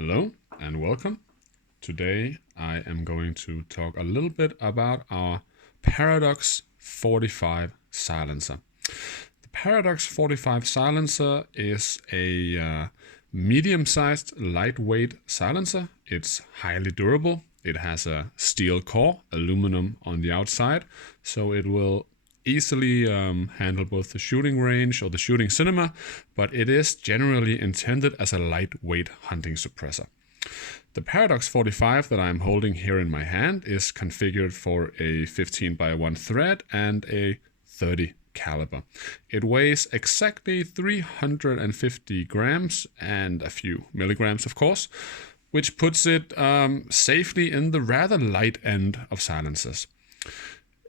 Hello and welcome. Today I am going to talk a little bit about our Paradox 45 silencer. The Paradox 45 silencer is a medium-sized, lightweight silencer. It's highly durable. It has a steel core, aluminum on the outside, so it will easily handle both the shooting range or the shooting cinema, but it is generally intended as a lightweight hunting suppressor. The Paradox 45 that I'm holding here in my hand is configured for a 15x1 thread and a 30 caliber. It weighs exactly 350 grams and a few milligrams, of course, which puts it safely in the rather light end of silencers.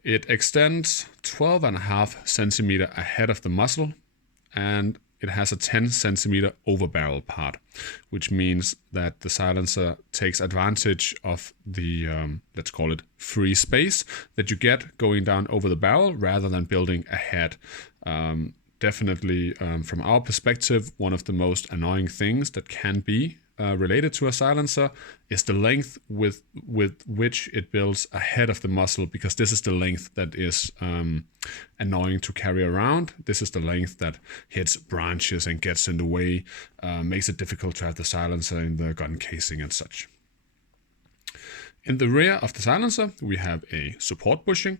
It extends 12.5 centimeter ahead of the muzzle, and it has a 10 centimeter over barrel part, which means that the silencer takes advantage of the, let's call it, free space that you get going down over the barrel rather than building ahead. Definitely, from our perspective, one of the most annoying things that can be related to a silencer is the length with which it builds ahead of the muzzle, because this is the length that is annoying to carry around. This is the length that hits branches and gets in the way, makes it difficult to have the silencer in the gun casing and such. In the rear of the silencer, we have a support bushing.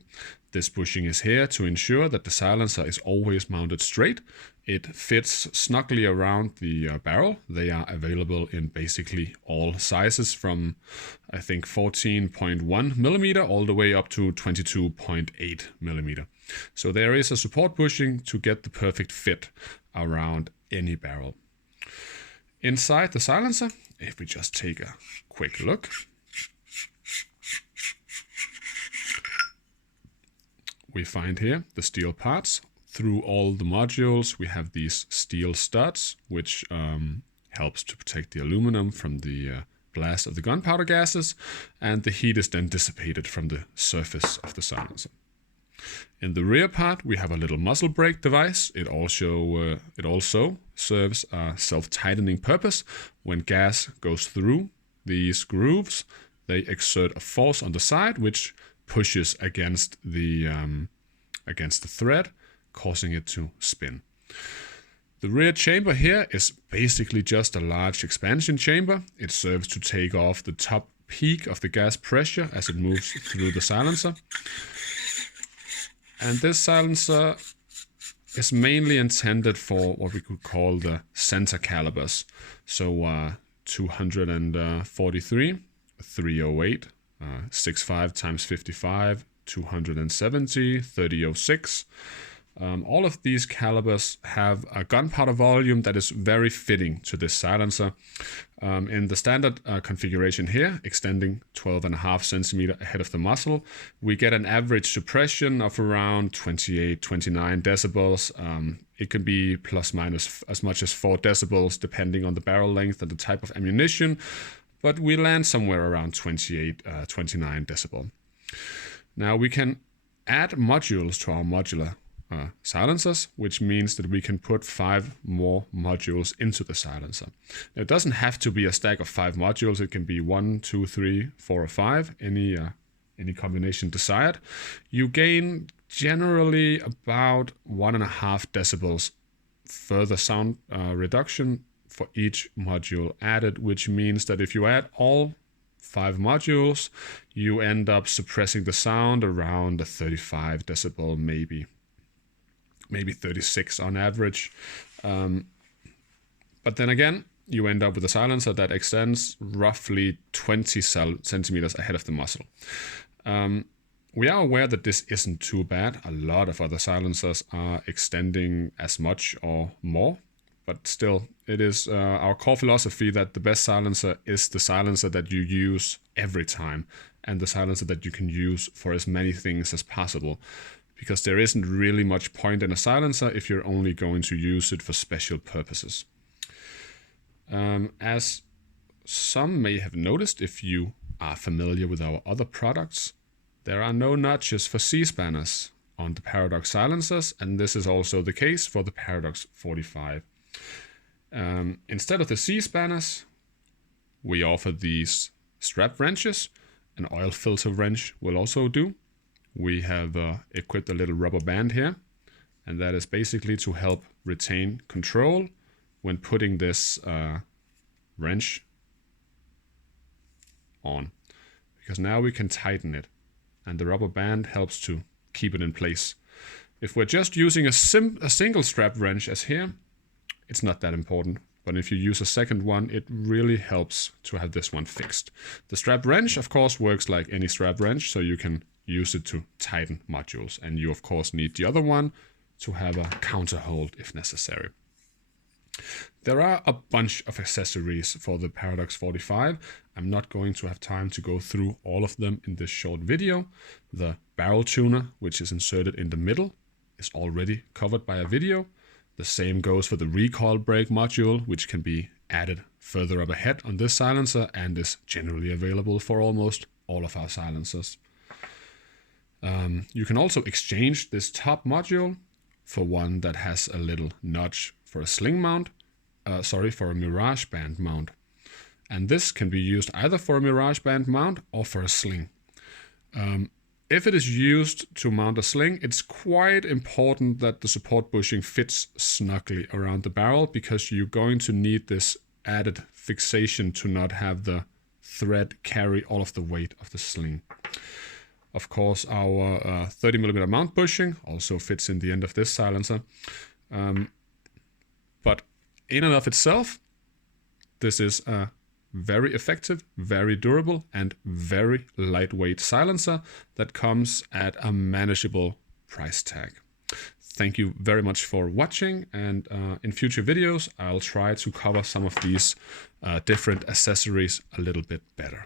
This bushing is here to ensure that the silencer is always mounted straight. It fits snugly around the barrel. They are available in basically all sizes from, I think, 14.1 millimeter all the way up to 22.8 millimeter. So there is a support bushing to get the perfect fit around any barrel. Inside the silencer, if we just take a quick look, we find here the steel parts. Through all the modules, we have these steel studs, which helps to protect the aluminum from the blast of the gunpowder gases, and the heat is then dissipated from the surface of the silencer. In the rear part, we have a little muzzle brake device. It also serves a self-tightening purpose. When gas goes through these grooves, they exert a force on the side, which pushes against the thread, causing it to spin. The rear chamber here is basically just a large expansion chamber. It serves to take off the top peak of the gas pressure as it moves through the silencer. And this silencer is mainly intended for what we could call the center calibers. So 243, 308, 65 times 55, 270, 3006. All of these calibers have a gunpowder volume that is very fitting to this silencer. In the standard configuration here, extending 12.5 centimeter ahead of the muzzle, we get an average suppression of around 28, 29 decibels. It can be plus minus as much as 4 decibels depending on the barrel length and the type of ammunition, but we land somewhere around 28, 29 decibel. Now we can add modules to our modular silencers, which means that we can put 5 more modules into the silencer. Now, it doesn't have to be a stack of 5 modules. It can be 1, 2, 3, 4, or 5, any combination desired. You gain generally about 1.5 decibels further sound reduction for each module added, which means that if you add all 5 modules, you end up suppressing the sound around a 35 decibel, maybe 36 on average. But then again, you end up with a silencer that extends roughly 20 centimeters ahead of the muzzle. We are aware that this isn't too bad. A lot of other silencers are extending as much or more, but still, it is our core philosophy that the best silencer is the silencer that you use every time, and the silencer that you can use for as many things as possible. Because there isn't really much point in a silencer if you're only going to use it for special purposes. As some may have noticed, if you are familiar with our other products, there are no notches for C-spanners on the Paradox silencers, and this is also the case for the Paradox 45. Instead of the C-spanners, we offer these strap wrenches. An oil filter wrench will also do. We have equipped a little rubber band here, and that is basically to help retain control when putting this wrench on, because now we can tighten it, and the rubber band helps to keep it in place. If we're just using a single strap wrench as here, it's not that important. But if you use a second one, it really helps to have this one fixed. The strap wrench, of course, works like any strap wrench, so you can use it to tighten modules. And you, of course, need the other one to have a counter hold if necessary. There are a bunch of accessories for the Paradox 45. I'm not going to have time to go through all of them in this short video. The barrel tuner, which is inserted in the middle, is already covered by a video. The same goes for the recoil brake module, which can be added further up ahead on this silencer and is generally available for almost all of our silencers. You can also exchange this top module for one that has a little notch for a sling mount, for a Mirage band mount. And this can be used either for a Mirage band mount or for a sling. If it is used to mount a sling, it's quite important that the support bushing fits snugly around the barrel, because you're going to need this added fixation to not have the thread carry all of the weight of the sling. Of course, our 30mm mount bushing also fits in the end of this silencer. But in and of itself, this is a very effective, very durable, and very lightweight silencer that comes at a manageable price tag. Thank you very much for watching, and in future videos I'll try to cover some of these different accessories a little bit better.